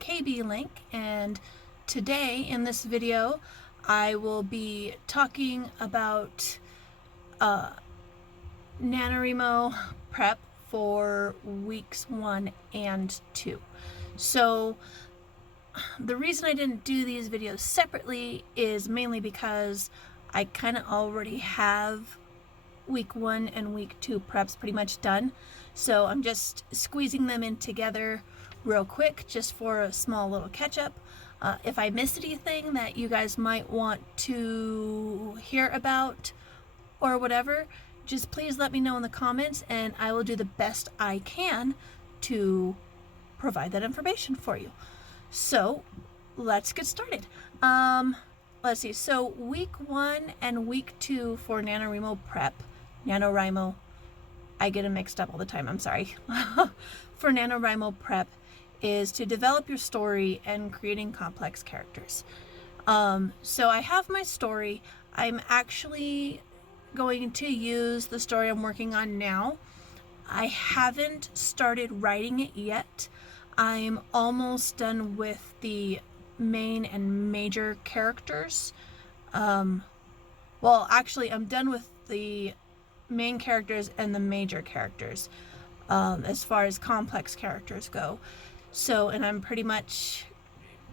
KB Link, and today in this video I will be talking about NaNoWRIMO prep for weeks 1 and 2. So the reason I didn't do these videos separately is mainly because I kind of already have week 1 and week 2 preps pretty much done. So I'm just squeezing them in together real quick just for a small little catch up. If I missed anything that you guys might want to hear about or whatever, just please let me know in the comments and I will do the best I can to provide that information for you. So let's get started. Let's see. So week 1 and week 2 for NaNoWRIMO prep, NaNoWRIMO, I get them mixed up all the time, I'm sorry. For NaNoWRIMO prep is to develop your story and creating complex characters. So I have my story. I'm actually going to use the story I'm working on now. I haven't started writing it yet. I'm almost done with the main and major characters. Well, actually, I'm done with the main characters and the major characters as far as complex characters go. So, and I'm pretty much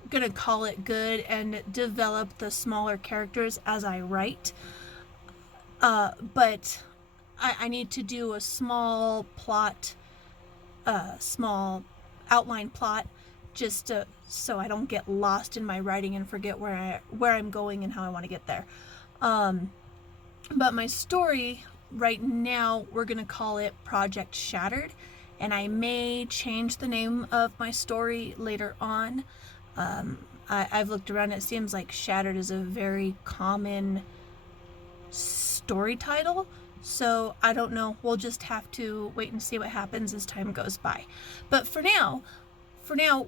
gonna call it good and develop the smaller characters as I write. But I need to do a small plot, small outline plot, just so I don't get lost in my writing and forget where I'm going and how I want to get there. But my story right now, we're gonna call it Project Shattered, and I may change the name of my story later on. I've looked around, it seems like Shattered is a very common story title, so I don't know, we'll just have to wait and see what happens as time goes by. But for now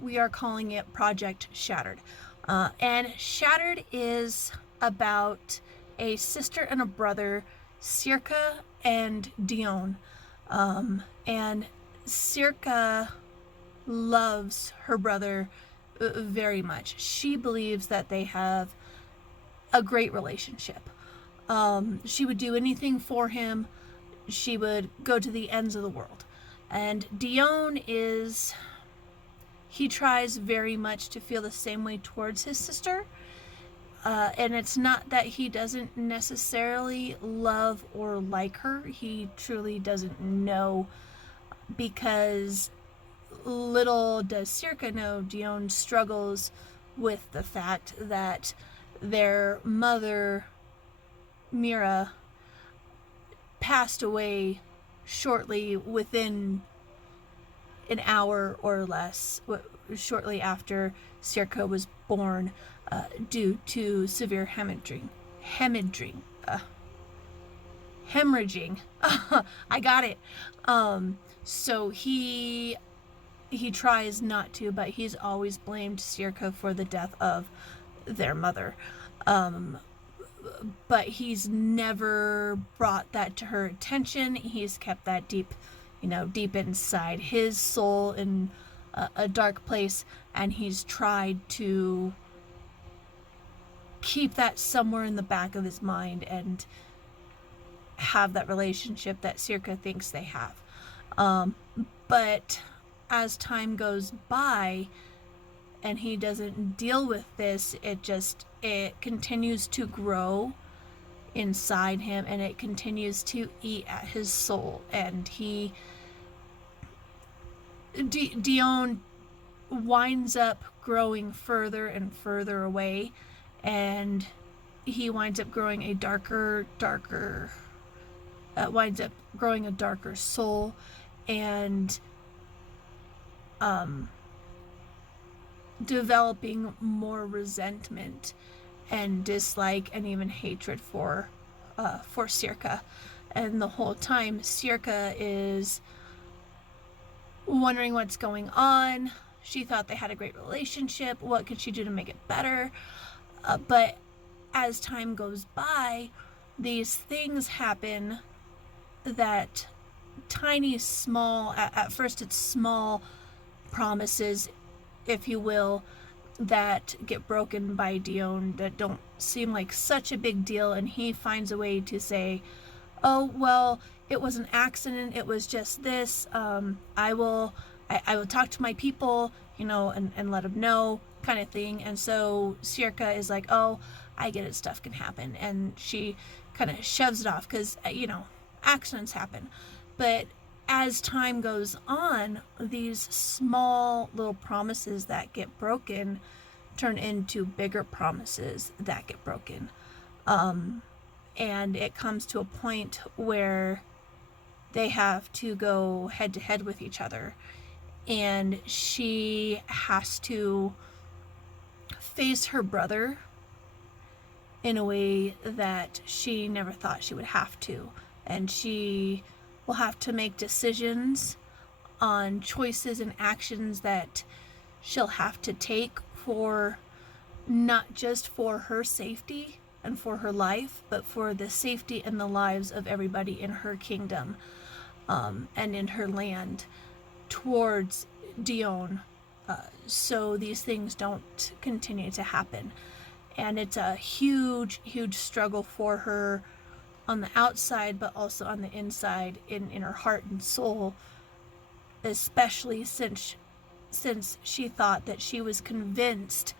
we are calling it Project Shattered. And Shattered is about a sister and a brother, Circa and Dion. And Circa loves her brother very much. She believes that they have a great relationship. She would do anything for him. She would go to the ends of the world. And Dion he tries very much to feel the same way towards his sister. And it's not that he doesn't necessarily love or like her. He truly doesn't know, because little does Circa know, Dion struggles with the fact that their mother, Mira, passed away shortly within an hour or less, shortly after Circa was born, due to severe hemorrhaging. I got it. So he tries not to, but he's always blamed Circa for the death of their mother. But he's never brought that to her attention. He's kept that deep inside his soul in a dark place, and he's tried to keep that somewhere in the back of his mind and have that relationship that Circa thinks they have. But as time goes by and he doesn't deal with this, it continues to grow inside him, and it continues to eat at his soul, and Dion winds up growing further and further away, and he winds up growing a darker soul, and developing more resentment and dislike and even hatred for Circa. And the whole time Circa is wondering what's going on. She thought they had a great relationship. What could she do to make it better? But as time goes by, these things happen that tiny, small, at first it's small promises if you will, that get broken by Dion that don't seem like such a big deal, and he finds a way to say, oh, well, it was an accident, it was just this, I will talk to my people, and let them know, kind of thing. And so Sirka is like, oh, I get it, stuff can happen, and she kind of shoves it off because accidents happen. But as time goes on, these small little promises that get broken turn into bigger promises that get broken. And it comes to a point where they have to go head to head with each other. And she has to face her brother in a way that she never thought she would have to. And she will have to make decisions on choices and actions that she'll have to take for not just for her safety and for her life, but for the safety and the lives of everybody in her kingdom, and in her land towards Dion, so these things don't continue to happen. And it's a huge, huge struggle for her on the outside, but also on the inside, in her heart and soul, especially since she thought that she was convinced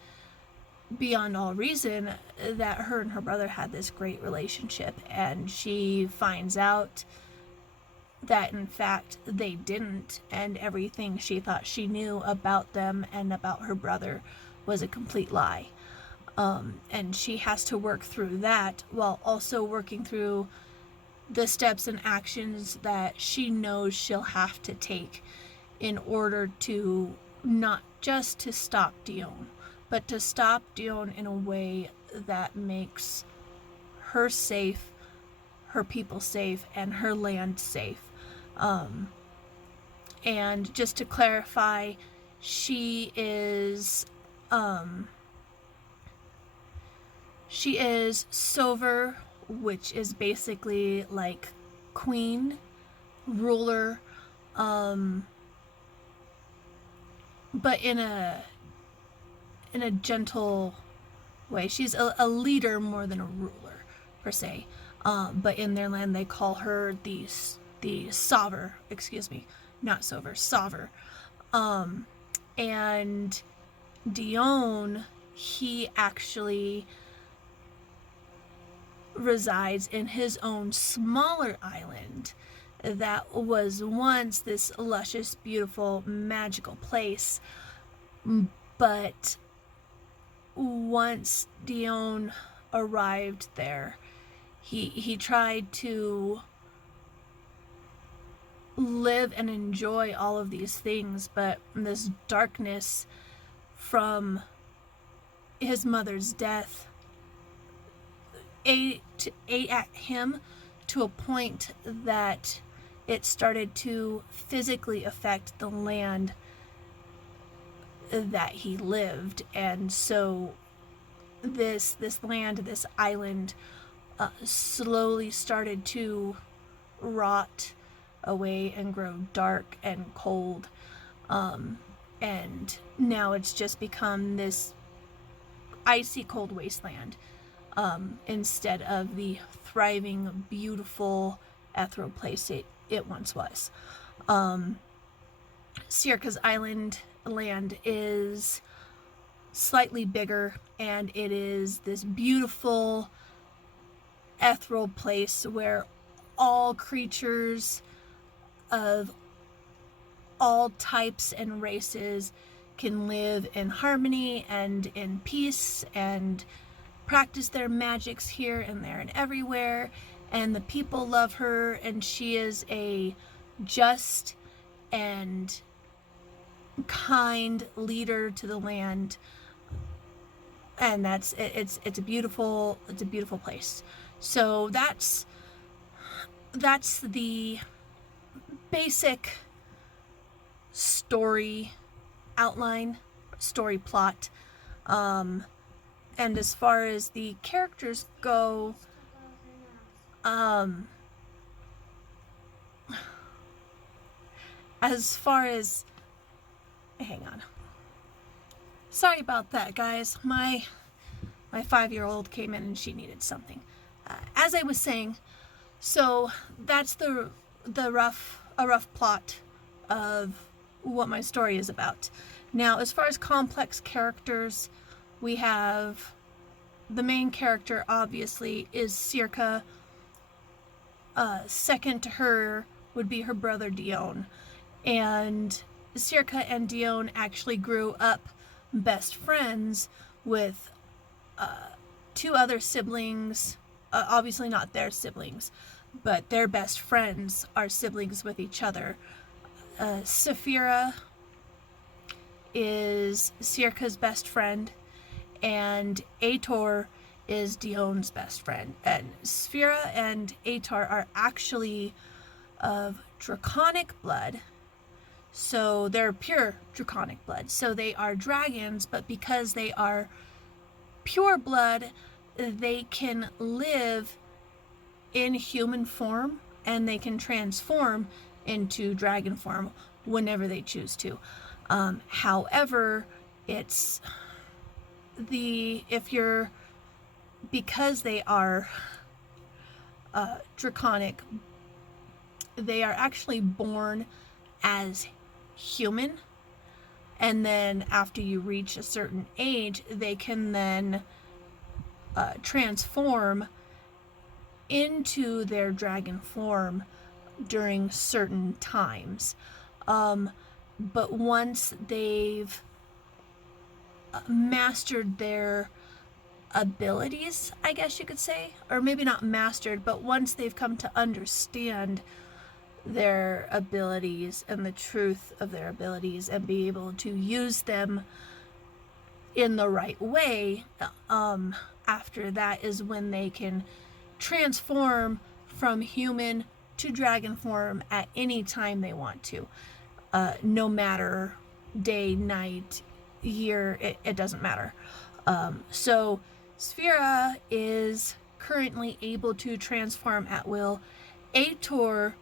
beyond all reason that her and her brother had this great relationship, and she finds out that in fact they didn't, and everything she thought she knew about them and about her brother was a complete lie. And she has to work through that while also working through the steps and actions that she knows she'll have to take in order to not just to stop Dion, but to stop Dion in a way that makes her safe, her people safe, and her land safe. And just to clarify, she is Sover, which is basically like queen, ruler, but in a gentle way. She's a leader more than a ruler per se. But in their land they call her the Sover, not Sover, Sover. And Dion, he actually resides in his own smaller island that was once this luscious, beautiful, magical place. But once Dion arrived there, he tried to live and enjoy all of these things, but this darkness from his mother's death ate at him to a point that it started to physically affect the land that he lived. And so this land, this island, slowly started to rot away and grow dark and cold, and now it's just become this icy cold wasteland, instead of the thriving, beautiful, ethereal place it once was. Sirka's island land is slightly bigger, and it is this beautiful ethereal place where all creatures of all types and races can live in harmony and in peace and practice their magics here and there and everywhere. And the people love her, and she is a just and kind leader to the land. And it's a beautiful place. So that's the basic story outline, story plot. And as far as the characters go, as far as, hang on. Sorry about that, guys. My 5-year-old came in and she needed something. As I was saying, so that's a rough plot of what my story is about. Now, as far as complex characters, we have the main character, obviously, is Circa. Second to her would be her brother Dion. And Circa and Dion actually grew up best friends with two other siblings, obviously not their siblings, but their best friends are siblings with each other. Saphira is Circa's best friend, and Ator is Dion's best friend. And Saphira and Ator are actually of draconic blood, so they're pure draconic blood. So they are dragons, but because they are pure blood, they can live in human form and they can transform into dragon form whenever they choose to. However, it's because they are draconic, they are actually born as human, and then after you reach a certain age, they can then transform into their dragon form during certain times. But once they've mastered their abilities, I guess you could say, or maybe not mastered, but once they've come to understand their abilities and the truth of their abilities and be able to use them in the right way, after that is when they can transform from human to dragon form at any time they want to, no matter day, night, year, it doesn't matter. So Sphera is currently able to transform at will. Ator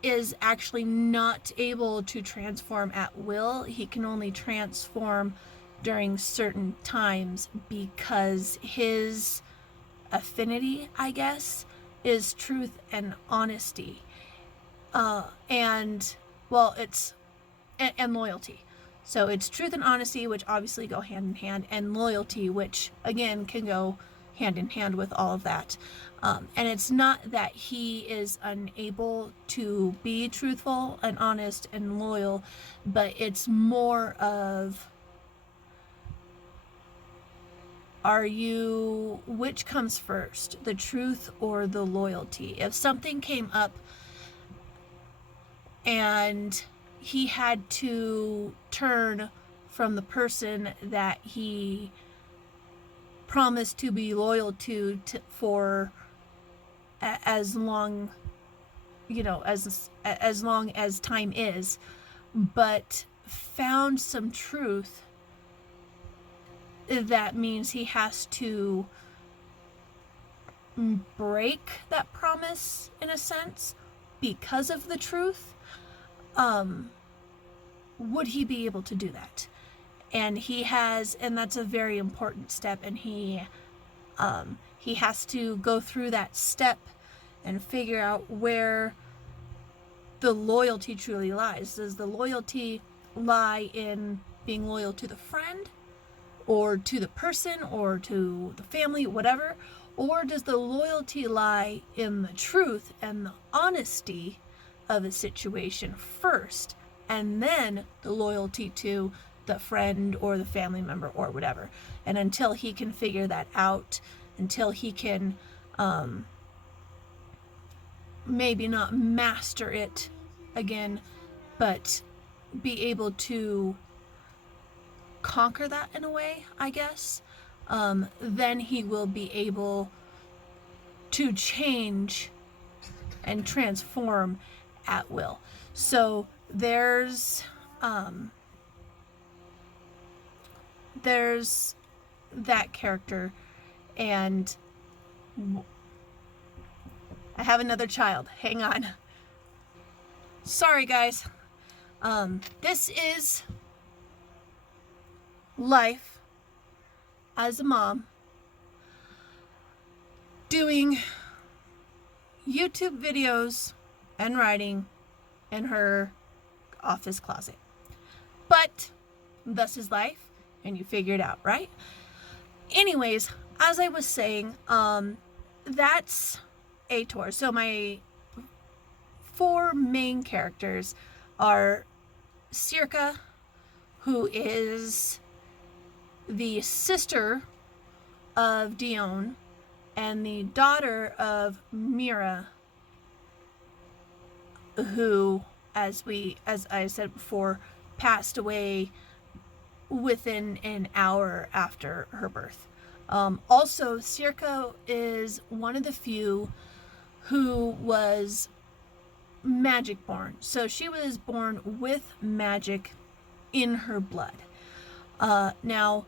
is actually not able to transform at will. He can only transform during certain times because his affinity, I guess, is truth and honesty. And loyalty. So it's truth and honesty, which obviously go hand in hand, and loyalty, which again can go hand in hand with all of that. And it's not that he is unable to be truthful and honest and loyal, but it's more of, which comes first, the truth or the loyalty? If something came up and he had to turn from the person that he promised to be loyal to for as long, as long as time is, but found some truth, that means he has to break that promise in a sense because of the truth. Would he be able to do that? And and that's a very important step, and he has to go through that step and figure out where the loyalty truly lies. Does the loyalty lie in being loyal to the friend, or to the person, or to the family, whatever? Or does the loyalty lie in the truth and the honesty of a situation first, and then the loyalty to the friend or the family member or whatever? And until he can figure that out, until he can maybe not master it again, but be able to conquer that in a way, I guess, then he will be able to change and transform at will. So there's that character, and I have another child. Hang on. Sorry, guys. This is life as a mom, doing YouTube videos and writing in her office closet. But thus is life, and you figure it out, right? Anyways, as I was saying, that's Ator. So my 4 main characters are Circa, who is the sister of Dion and the daughter of Mira, who, as I said before, passed away within an hour after her birth. Also, Circa is one of the few who was magic born. So she was born with magic in her blood. Now,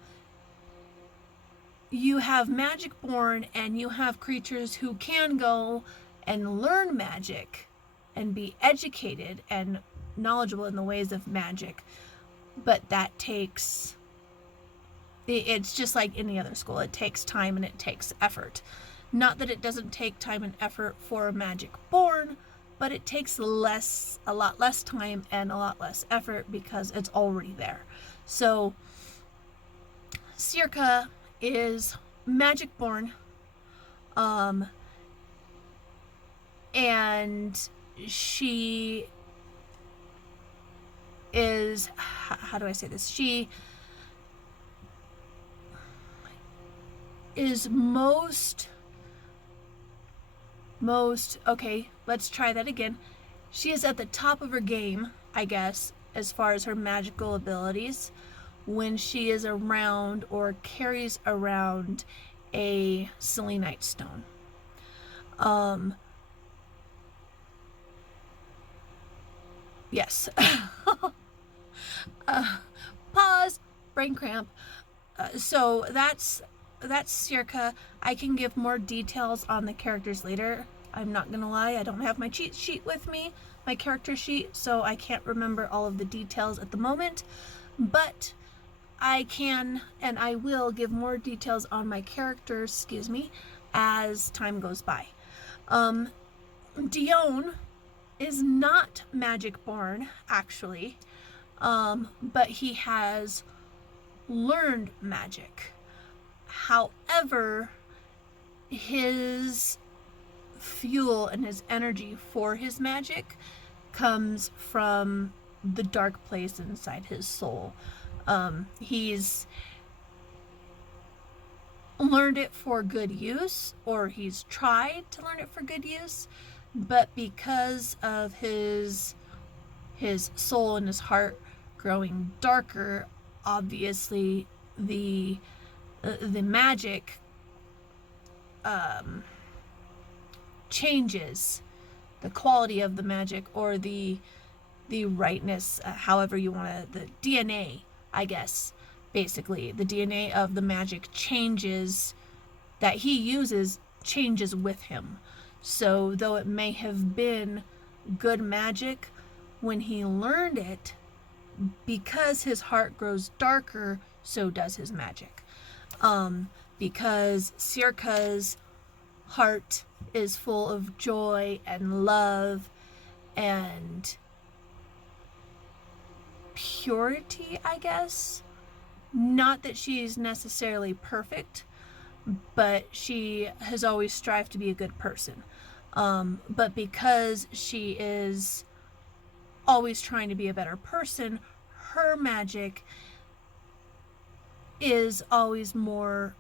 you have magic born, and you have creatures who can go and learn magic and be educated and knowledgeable in the ways of magic. But that takes, it's just like any other school. It takes time and it takes effort. Not that it doesn't take time and effort for a magic born, but it takes a lot less time and a lot less effort because it's already there. So Circa is magic born, and she is, how do I say this? She is okay, let's try that again. She is at the top of her game, I guess, as far as her magical abilities when she is around or carries around a selenite stone. Yes. Pause, brain cramp. So that's Circa. I can give more details on the characters later. I'm not gonna lie, I don't have my cheat sheet with me, my character sheet, so I can't remember all of the details at the moment, but I can and I will give more details on my characters, as time goes by. Dion is not magic born, actually, but he has learned magic. However, his fuel and his energy for his magic comes from the dark place inside his soul. He's learned it for good use, or he's tried to learn it for good use, but because of his soul and his heart growing darker, obviously the magic changes the quality of the magic, or the rightness, however you want to, the DNA, I guess, basically the DNA of the magic changes, that he uses changes with him. So though it may have been good magic when he learned it, because his heart grows darker, so does his magic. Because Circa's heart is full of joy and love and purity, I guess. Not that she's necessarily perfect, but she has always strived to be a good person. But because she is always trying to be a better person, her magic is always more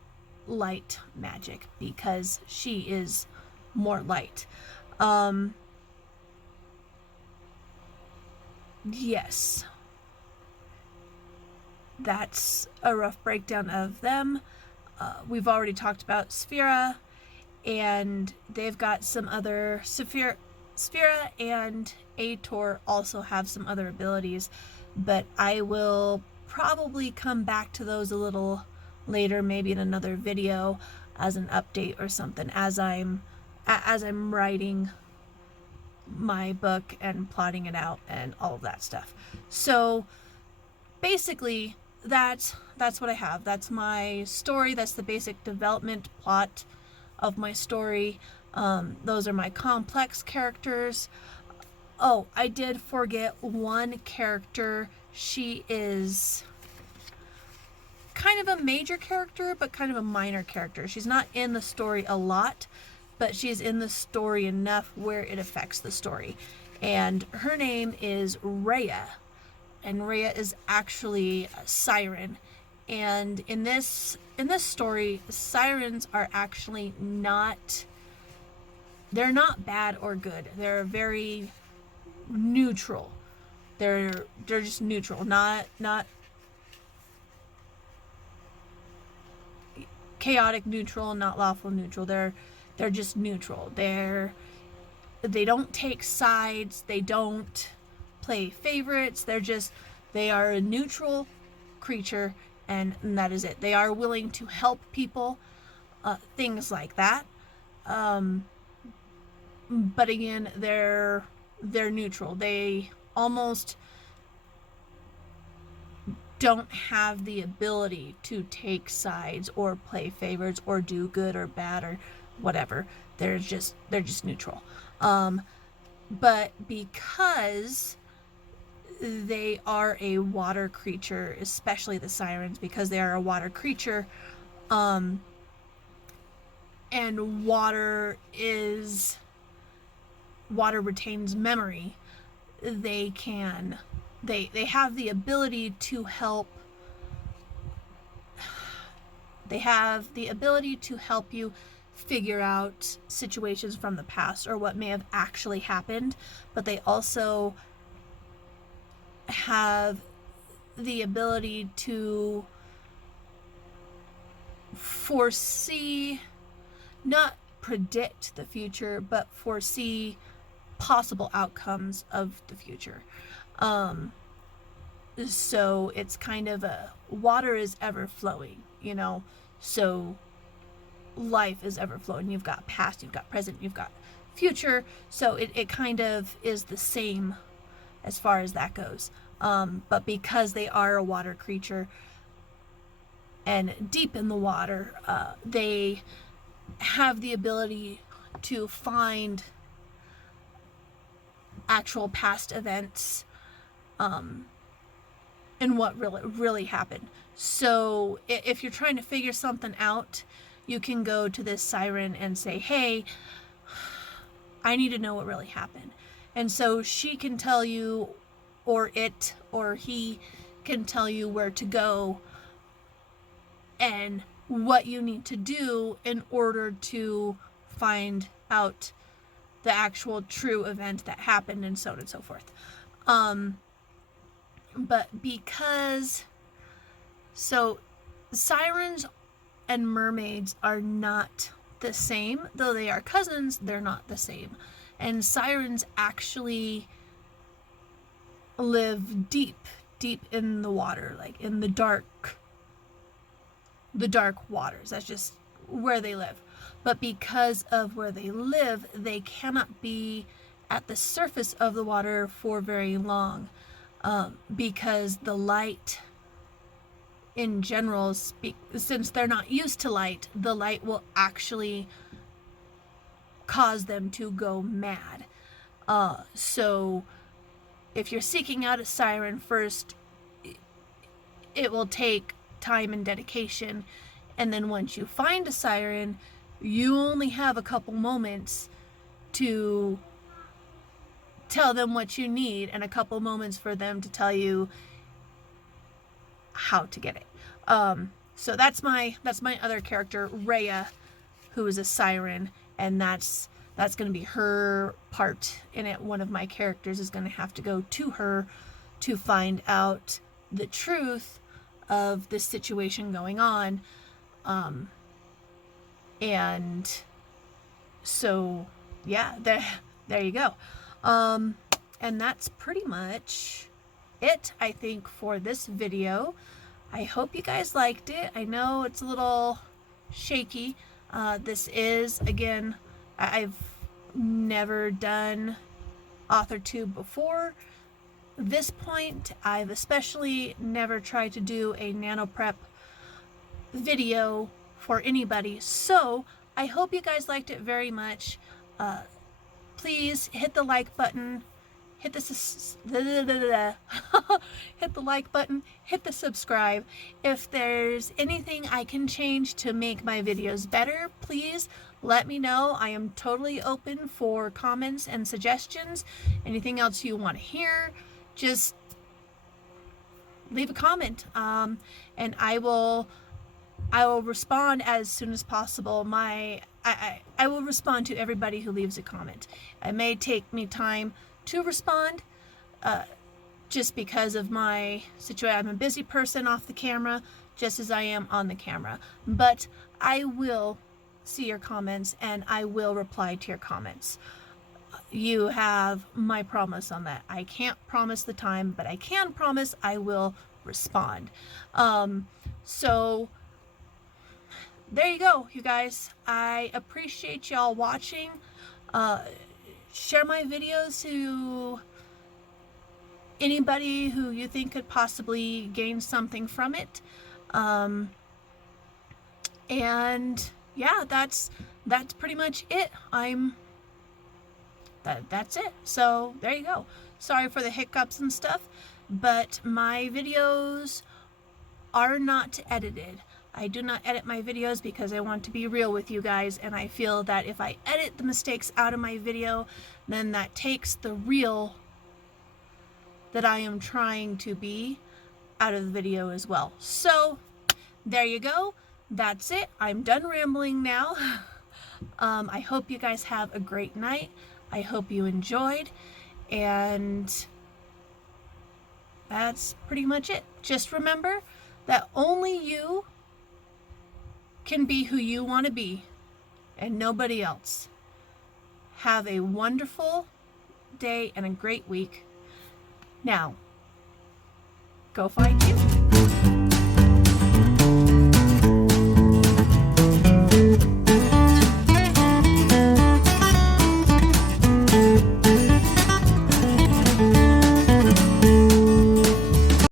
light magic because she is more light. Yes. That's a rough breakdown of them. We've already talked about Sphera, and they've got some other... Sphera and Ator also have some other abilities, but I will probably come back to those a little later, maybe in another video as an update or something, as I'm writing my book and plotting it out and all of that stuff. So basically, that's what I have. That's my story. That's the basic development plot of my story. Those are my complex characters. Oh, I did forget one character. She is kind of a major character, but kind of a minor character. She's not in the story a lot, but she's in the story enough where it affects the story. And her name is Rhea. And Rhea is actually a siren. And in this story, sirens are actually not, they're not bad or good. They're very neutral. They're just neutral, not chaotic neutral, not lawful neutral. They're just neutral. They don't take sides. They don't play favorites. They are a neutral creature, and that is it. They are willing to help people, things like that. But again, they're neutral. They almost don't have the ability to take sides or play favorites or do good or bad or whatever. They're just neutral. But because they are a water creature, especially the sirens, because they are a water creature, and water retains memory, they have the ability to help. They have the ability to help you figure out situations from the past or what may have actually happened, but they also have the ability to foresee, not predict the future, but foresee possible outcomes of the future. So it's kind of water is ever flowing, so life is ever flowing. You've got past, you've got present, you've got future. So it kind of is the same as far as that goes. But because they are a water creature and deep in the water, they have the ability to find actual past events, and what really happened. So if you're trying to figure something out, you can go to this siren and say, hey, I need to know what really happened. And so she can tell you, or it or he can tell you where to go and what you need to do in order to find out the actual true event that happened, and so on and so forth. But so sirens and mermaids are not the same. Though they are cousins, they're not the same. And sirens actually live deep in the water, like in the dark waters. That's just where they live. But because of where they live, they cannot be at the surface of the water for very long, because the light in general, since they're not used to light, the light will actually cause them to go mad. So if you're seeking out a siren first, it will take time and dedication. And then once you find a siren, you only have a couple moments to tell them what you need and a couple moments for them to tell you how to get it. So that's my other character, Rhea, who is a siren, and that's going to be her part in it. One of my characters is going to have to go to her to find out the truth of this situation going on. And so, yeah, there you go. And that's pretty much it, I think, for this video. I hope you guys liked it. I know it's a little shaky. This is, again, I've never done AuthorTube before, this point, I've especially never tried to do a nano prep video for anybody. So I hope you guys liked it very much. Please hit the like button, hit the hit the like button, hit the subscribe. If there's anything I can change to make my videos better, please let me know. I am totally open for comments and suggestions. Anything else you want to hear, just leave a comment, and I will respond as soon as possible. I will respond to everybody who leaves a comment. It may take me time to respond, just because of my situation. I'm a busy person off the camera, just as I am on the camera. But I will see your comments, and I will reply to your comments. You have my promise on that. I can't promise the time, but I can promise I will respond. So there you go, you guys. I appreciate y'all watching. Share my videos to anybody who you think could possibly gain something from it. And yeah, that's pretty much it. That's it. So there you go. Sorry for the hiccups and stuff, but my videos are not edited. I do not edit my videos because I want to be real with you guys, and I feel that if I edit the mistakes out of my video, then that takes the real that I am trying to be out of the video as well. So there you go. That's it. I'm done rambling now. I hope you guys have a great night. I hope you enjoyed, and that's pretty much it. Just remember that only you can be who you want to be, and nobody else. Have a wonderful day and a great week. Now, go find you.